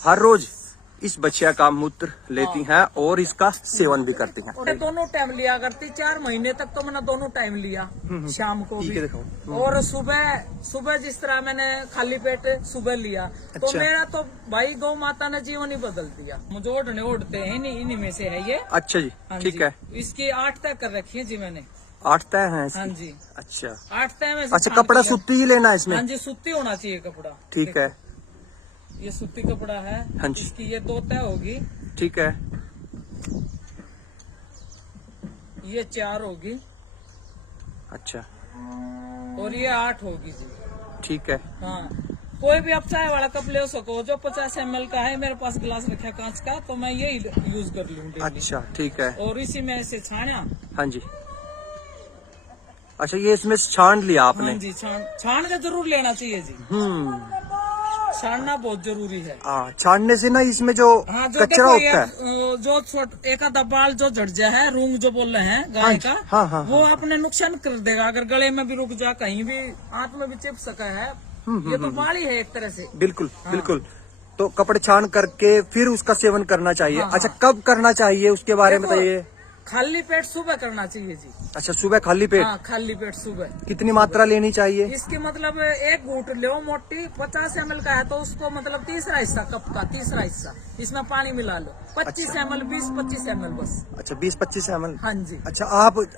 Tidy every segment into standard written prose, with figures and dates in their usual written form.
हर रोज इस बच्चिया का मूत्र लेती हैं और इसका सेवन भी करती हैं। और दोनों टाइम लिया करती, 4 महीने तक तो मैंने दोनों टाइम लिया, शाम को भी और सुबह जिस तरह मैंने खाली पेट सुबह लिया। अच्छा। तो मेरा तो भाई गौ माता ने जीवन ही बदल दिया। मुझे ओढ़ते हैं इन्हीं में से है ये। अच्छा जी, ठीक है। इसकी 8 तय कर रखी है जी मैंने। 8 तय है इसकी? हाँ जी। अच्छा, 8 तय में। अच्छा, कपड़ा सूती ही लेना है इसमें? हाँ जी, सूती होना चाहिए कपड़ा। ठीक है, ये सूती कपड़ा है। हाँ जी। इसकी ये 2 तय होगी। ठीक है। ये 4 होगी। अच्छा, और ये 8 होगी जी। ठीक है। हाँ, कोई भी आप चाय वाला कप ले सको, जो 50 ml का है। मेरे पास गिलास रखा है कांच का, तो मैं यही यूज कर लूंगी। अच्छा, ठीक है। और इसी में से छाना। हाँ जी। अच्छा, ये इसमें छान लिया आपने? हाँ जी, छान का जरूर लेना चाहिए जी। छानना बहुत जरूरी है। छानने से ना इसमें जो कचरा होता है, जो एक आधा बाल जो झड़ जाए है, रूंग जो बोल रहे हैं गाय का, हाँ, वो अपने नुकसान कर देगा। अगर गले में भी रुक जा, कहीं भी आंत में भी चिप सका है, ये तो बाल ही है एक तरह से। बिल्कुल, बिल्कुल। तो कपड़े छान करके फिर उसका सेवन करना चाहिए। अच्छा, कब करना चाहिए उसके बारे में बताइए। खाली पेट सुबह करना चाहिए जी। अच्छा, सुबह खाली पेट? हाँ, खाली पेट सुबह। कितनी मात्रा लेनी चाहिए इसकी? मतलब 1 घूंट लो मोटी, 50 ml का है तो उसको मतलब तीसरा हिस्सा कप का, तीसरा हिस्सा इसमें पानी मिला लो। 25 ml, 20-25 ml बस। अच्छा, 20-25 ml। हाँ जी। अच्छा,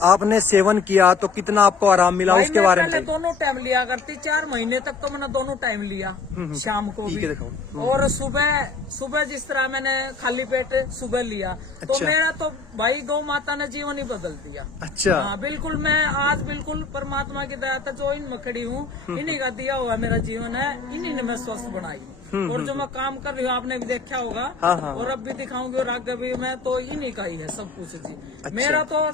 आपने सेवन किया तो कितना आपको आराम मिला उसके बारे में? दोनों टाइम लिया करती, 4 महीने तक तो मैंने दोनों टाइम लिया, शाम को भी और सुबह जिस तरह मैंने खाली पेट सुबह लिया। तो मेरा तो भाई गौ माता ने जीवन ही बदल दिया। अच्छा। हाँ, बिल्कुल। मैं आज बिल्कुल परमात्मा की दया से जो इन खड़ी हूँ, इन्हीं का दिया हुआ मेरा जीवन है, इन्हीं ने मैं स्वस्थ बनाई। और जो मैं काम कर रही हूँ आपने भी देखा होगा। हाँ। और अब भी दिखाऊंगी और आगे भी, मैं तो इन्हीं का ही है सब कुछ जी। अच्छा। मेरा तो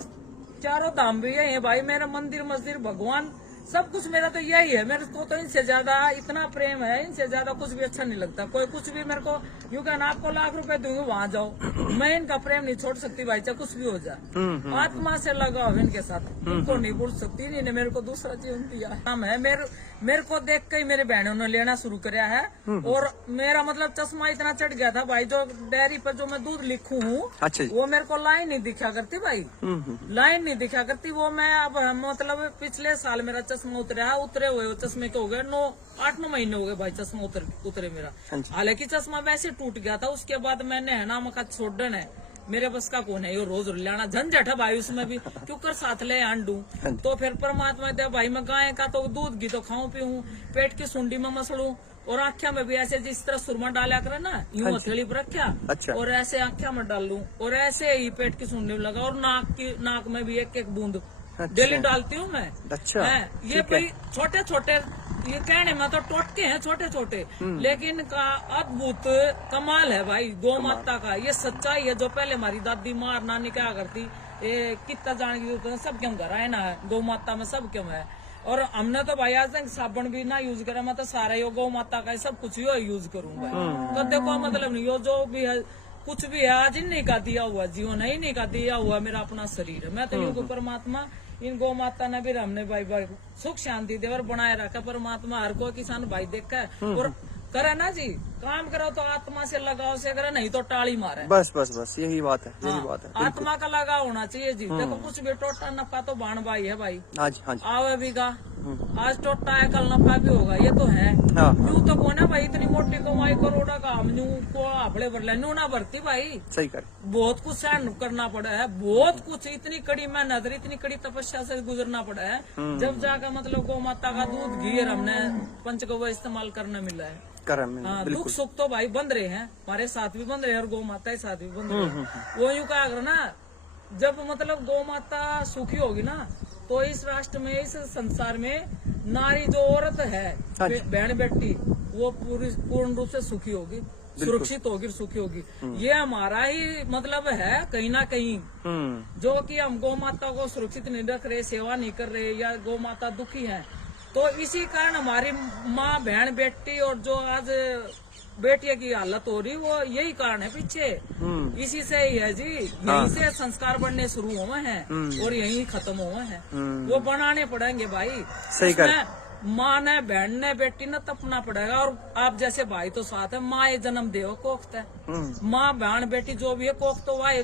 4 धाम भी है भाई, मेरा मंदिर मस्जिद भगवान सब कुछ मेरा तो यही है। मेरे को तो इनसे ज्यादा इतना प्रेम है, इनसे ज्यादा कुछ भी अच्छा नहीं लगता। कोई कुछ भी मेरे को यूं कहना, आपको लाख रुपए दूंगी वहां जाओ, मैं इनका प्रेम नहीं छोड़ सकती भाई, चाहे कुछ भी हो जाए। आत्मा से लगाओ इनके साथ, इनको नहीं भूल सकती। इन्होंने मेरे को दूसरा जीवन दिया है। मेरे को देख के ही मेरे बहनों ने लेना शुरू कराया है। और मेरा मतलब चश्मा इतना चढ़ गया था भाई, जो डेयरी पर जो मैं दूध लिखूं हूँ, वो मेरे को लाइन नहीं दिखा करती भाई, लाइन नहीं दिखा करती वो। मैं अब मतलब पिछले साल मेरा चश्मा उतरे हुए चश्मे के हो गए 8-9 महीने हो गए भाई, चश्मा उतरे मेरा। हालांकि चश्मा वैसे टूट गया था, उसके बाद मैंने है ना मका छोड़न है, मेरे बस का कौन है ये रोज लाना, झंझट है भाई उसमें भी, क्यों कर साथ ले आंडू। तो फिर परमात्मा दे भाई, मैं गाय का तो दूध घी तो खाऊं पीऊं, पेट की सुंडी में मसलूं, और आँखिया में भी ऐसे जिस तरह सुरमा डाला करे ना, यूं हथेली पर रखा। अच्छा। और ऐसे आँखिया में डाल लूं, और ऐसे ही पेट की सुंडी में लगा, और नाक में भी 1-1 बूंद डेली डालती हूँ मैं। अच्छा। ये भाई छोटे छोटे, ये कहने में तो टोटके हैं छोटे छोटे, लेकिन का अद्भुत कमाल है भाई गौ माता का। ये सच्चाई है, जो पहले हमारी दादी माँ और नानी क्या करती, ये कितना जाने की जरूरत है, सब क्यों घर है ना, गौ माता में सब क्यों है। और हमने तो भाई आज तक साबुन भी ना यूज करा, मैं तो सारा यो गौ माता का सब कुछ यो यूज करूँ भाई। तो देखो मतलब नहीं, यो जो भी है कुछ भी है, आज इन्हीं का दिया हुआ जीवन है, इन्हीं का दिया हुआ मेरा अपना शरीर है। मैं तो यूं परमात्मा इन गौ माता ने भी हमने भाई सुख शांति देवर बनाए रखा। परमात्मा हर को किसान भाई देखा है और करे ना जी, काम करो तो आत्मा से लगाओ से करे, नहीं तो टाली मारे। बस यही बात है, यही बात है। आत्मा का लगाव होना चाहिए जी। देखो कुछ भी टोटा नफा तो बाण भाई है भाई। आवे भी का आज टोटा है, कल नफा भी होगा, ये तो है। यूं तो को ना भाई, इतनी मोटी कमाई करोड़ा का हम यूं को आपड़े भर लेनू ना भरती भाई, सही कर। बहुत कुछ सहन करना पड़ा है, बहुत कुछ, इतनी कड़ी मेहनत, इतनी कड़ी तपस्या से गुजरना पड़ा है, जब जाकर मतलब गौ माता का दूध घी हमने पंचगव्य इस्तेमाल करने मिला है। हाँ, दुख सुख तो भाई बंद रहे हैं, हमारे साथ भी बंद रहे और गौ माता के साथ भी बंद रहे। वो यूं कहा करो ना, जब मतलब गौ माता सुखी होगी ना, तो इस राष्ट्र में, इस संसार में नारी जो औरत है, बहन बेटी, वो पूर्ण रूप से सुखी होगी, सुरक्षित होगी, सुखी होगी। ये हमारा ही मतलब है कहीं ना कहीं, जो कि हम गौ माता को सुरक्षित नहीं रख रहे, सेवा नहीं कर रहे, या गौ माता दुखी है, तो इसी कारण हमारी माँ बहन बेटी और जो आज बेटिया की हालत हो रही, वो यही कारण है पीछे। इसी से ही है जी, यहीं से संस्कार बढ़ने शुरू हुए हैं और यहीं खत्म हुए हैं। वो बनाने पड़ेंगे भाई। सही कर। माँ ने, बहन ने, बेटी ने तपना पड़ेगा। और आप जैसे भाई तो साथ है, माँ ये जन्म देव कोख्त है। माँ बहन बेटी जो भी है कोख तो वाह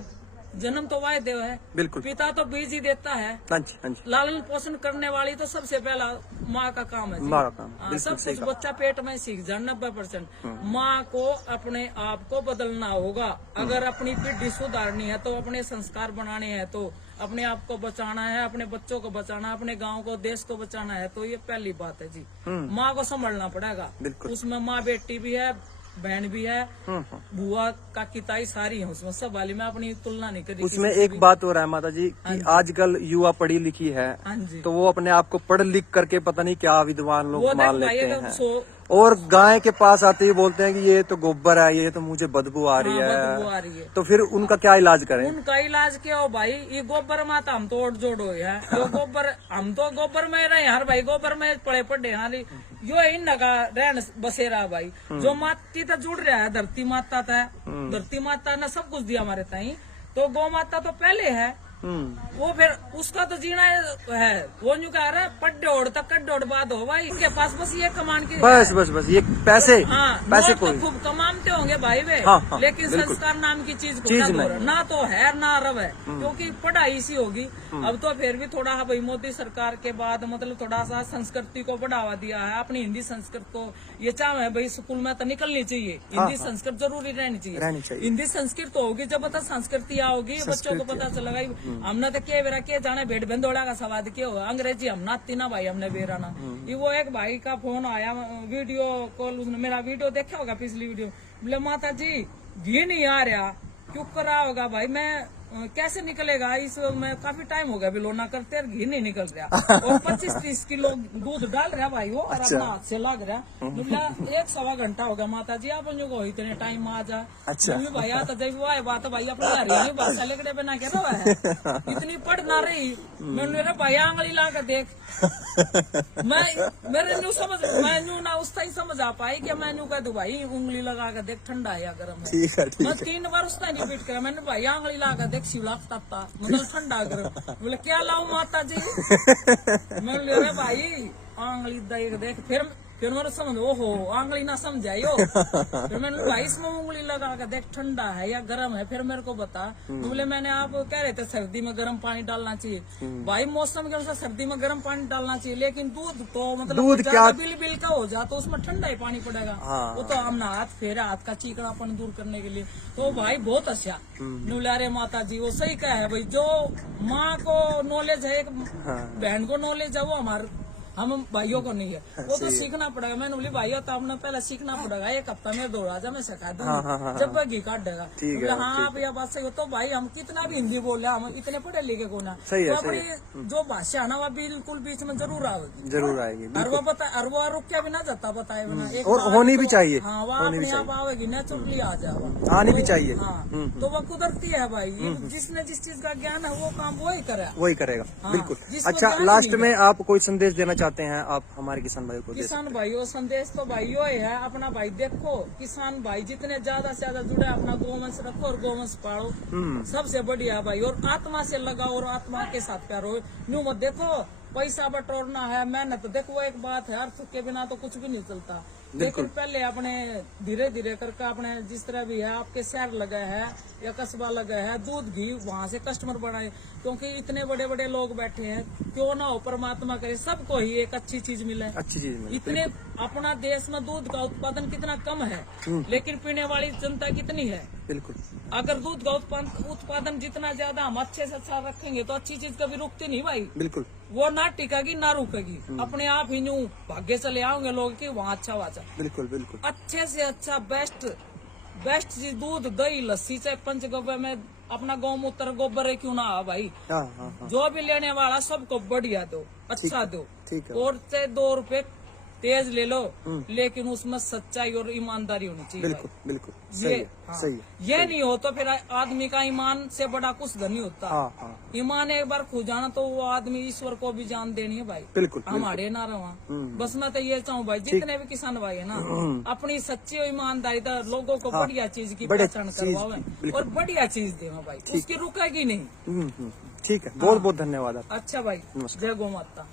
जन्म तो वाह देव है। बिल्कुल। पिता तो बीज ही देता है। हाँ जी, हाँ जी। लालन पोषण करने वाली तो सबसे पहला माँ का काम है जी। माँ का काम, हाँ, बिल्कुल सब सही कुछ कहा। बच्चा पेट में सीख जाए 90%। माँ को अपने आप को बदलना होगा। अगर अपनी पीढ़ी सुधारनी है तो, अपने संस्कार बनाने हैं तो, अपने आप को बचाना है, अपने बच्चों को बचाना है, अपने गांव को, देश को बचाना है, तो ये पहली बात है जी। माँ को संभालना पड़ेगा। बिल्कुल। उसमें माँ बेटी भी है, बहन भी है, बुआ काकी ताई सारी है उसमें, सब वाली में अपनी तुलना नहीं करी। उसमें एक बात और है माता जी कि आजकल युवा पढ़ी लिखी है, हाँ जी। तो वो अपने आप को पढ़ लिख करके पता नहीं क्या विद्वान लोग वो मान देख भाई लेते अगर हैं, और गाय के पास आते ही बोलते हैं कि ये तो गोबर है, ये तो मुझे बदबू आ रही बदबू आ है। रही है। तो फिर उनका क्या इलाज करें? उनका इलाज क्या हो भाई, ये गोबर माता हम तो ओट जोड़ हो है। यो गोबर हम तो गोबर में रहे यार भाई, गोबर में पड़े पड़े हाँ यो इन का रहन बसेरा भाई। जो माती तक जुड़ रहा है धरती माता था, धरती माता ने सब कुछ दिया हमारे ताई, तो गौ माता तो पहले है। वो फिर उसका तो जीना है। वो न्यू कह रहा है पड्डोड़ तक कड्डोड़ बाद हो भाई, इनके पास बस ये कमान की बस ये पैसे, हाँ, पैसे तो खूब कमाते होंगे भाई वे। हाँ, लेकिन बिल्कुल। संस्कार नाम की चीज को नहीं। ना तो है ना रव है, क्योंकि पढ़ाई सी होगी। अब तो फिर भी थोड़ा भाई मोदी सरकार के बाद मतलब थोड़ा सा संस्कृति को बढ़ावा दिया है, अपनी हिंदी संस्कृत को ये चाहे भाई स्कूल में तो निकलनी चाहिए, हिंदी संस्कृत जरूरी रहनी चाहिए। हिंदी संस्कृत होगी जब तक संस्कृति आओगी, बच्चों को पता चलेगा। हमने तो के जाने भेड़ बंदोड़ा का सवाद क्या हो, अंग्रेजी हम नाती ना भाई, हमने बेराना। ये वो एक भाई का फोन आया, वीडियो कॉल, उसने मेरा वीडियो देखा होगा, पिछली वीडियो। बोले माता जी घी नहीं आ रहा, क्यों करा होगा भाई, मैं कैसे निकलेगा, इस में काफी टाइम हो गया बिलोना करते, घी नहीं निकल रहा। और 25-30 किलो दूध डाल रहा भाई वो, और अपना हाथ से लग रहा। बोला 1-1.25 घंटा हो गया माता जी, आप को इतने टाइम आ जा। भाई आता जब वो बात भाई अपनी हरियाणी भाषा लेकर बना के रहा है, इतनी पढ़ ना रही। मैंने भाई आंगली ला कर देख, मेरे न्यू समझ, मैं न्यू ना उस टाइम समझ आ पाई कि मैं न्यू कह दू भाई उंगली लगा कर देख ठंडा है या गर्म है। मैं 3 बार उस टाइम रिपीट करा, मैंने भाई आंगली ला कर देख शिवला तपता मतलब ठंडा गर्म। बोले क्या लाऊं माता जी, मैं बोले भाई आंगली देख। फिर मेरे समझ, ओहो आंगली ना समझाइयो। फिर मैंने भाई इसमें उंगली लगा कर देख ठंडा है या गर्म है, फिर मेरे को बता। बोले मैंने आप कह रहे थे सर्दी में गर्म पानी डालना चाहिए। भाई मौसम के अनुसार सर्दी में गर्म पानी डालना चाहिए, लेकिन दूध तो मतलब दूध क्या बिल का हो जाए तो उसमें ठंडा ही पानी पड़ेगा। वो तो हमने हाथ फेरा, हाथ का चिकनापन दूर करने के लिए। तो भाई बहुत अच्छा नुलारे माता जी, वो सही कहा है भाई, जो माँ को नॉलेज है, एक बहन को नॉलेज है, वो हमारे हम भाइयों को नहीं है। वो तो सीखना पड़ेगा। मैंने बोली भाइयों तो हमने पहले सीखना पड़ेगा, 1 हफ्ता में दौड़ा जा, मैं सिखा दूंगी जब वह घी काट देगा। हाँ आप यह बात सही हो। तो भाई हम कितना भी हिंदी बोले, हम इतने पढ़े लिखे को ना, तो अपनी जो भाषा है ना वह बिल्कुल बीच में जरूर आएगी, और वो बता, और वो रुक के भी ना जाता बताए बिना, और होनी भी चाहिए। हाँ वह अपने आप आवेगी, नेचुरली आ जाएगा, आनी भी चाहिए। हाँ तो वह कुदरती है भाई, जिसने जिस चीज का ज्ञान है वो काम वही करेगा। बिल्कुल। अच्छा, लास्ट में आप कोई संदेश देना चाहते हैं आप हमारे किसान भाई को? किसान भाइयों संदेश तो भाइयों ही है, अपना भाई देखो, किसान भाई जितने ज्यादा से ज्यादा जुड़े, अपना गौवंश रखो और गौवंश पालो, सबसे बढ़िया भाई। और आत्मा से लगाओ और आत्मा के साथ प्यार हो। न्यू मत देखो पैसा बटोरना है, मेहनत तो देखो एक बात है, अर्थ के बिना तो कुछ भी नहीं चलता। लेकिन पहले अपने धीरे धीरे करके अपने जिस तरह भी है, आपके शहर लगे है या कस्बा लगे है, दूध घी वहाँ से कस्टमर बढ़ाए, क्योंकि इतने बड़े बड़े लोग बैठे हैं, क्यों ना हो परमात्मा करे सबको ही एक अच्छी चीज मिले। इतने अपना देश में दूध का उत्पादन कितना कम है, लेकिन पीने वाली जनता कितनी है। बिल्कुल। अगर दूध का उत्पादन जितना ज्यादा हम अच्छे से अच्छा रखेंगे तो अच्छी चीज कभी रुकती नहीं भाई। बिल्कुल। वो ना टिकेगी ना रुकेगी, अपने आप ही न्यू भाग्य से ले आओगे लोग कि वहाँ अच्छा वाचा। बिल्कुल। अच्छे से अच्छा बेस्ट चीज दूध दही लस्सी चाहे पंचगव्य में अपना गौमूत्र गोबर है क्यों ना आ भाई। जो भी लेने वाला सबको बढ़िया दो, अच्छा दो, और चाहे 2 रुपए तेज ले लो, लेकिन उसमें सच्चाई और ईमानदारी होनी चाहिए। बिल्कुल। सही। ये नहीं हो तो फिर आदमी का ईमान से बड़ा कुछ धनी होता। ईमान एक बार खो जाना तो वो आदमी ईश्वर को भी जान देनी है भाई। बिल्कुल। हमारे ना रहा। बस मैं तो ये चाहूँ भाई, जितने भी किसान भाई है ना, अपनी सच्ची और ईमानदारी लोगों को बढ़िया चीज की पहचान करवावे और बढ़िया चीज दे भाई, उसकी रुकेगी नहीं। ठीक है, बहुत बहुत धन्यवाद। अच्छा भाई, जय गौ माता।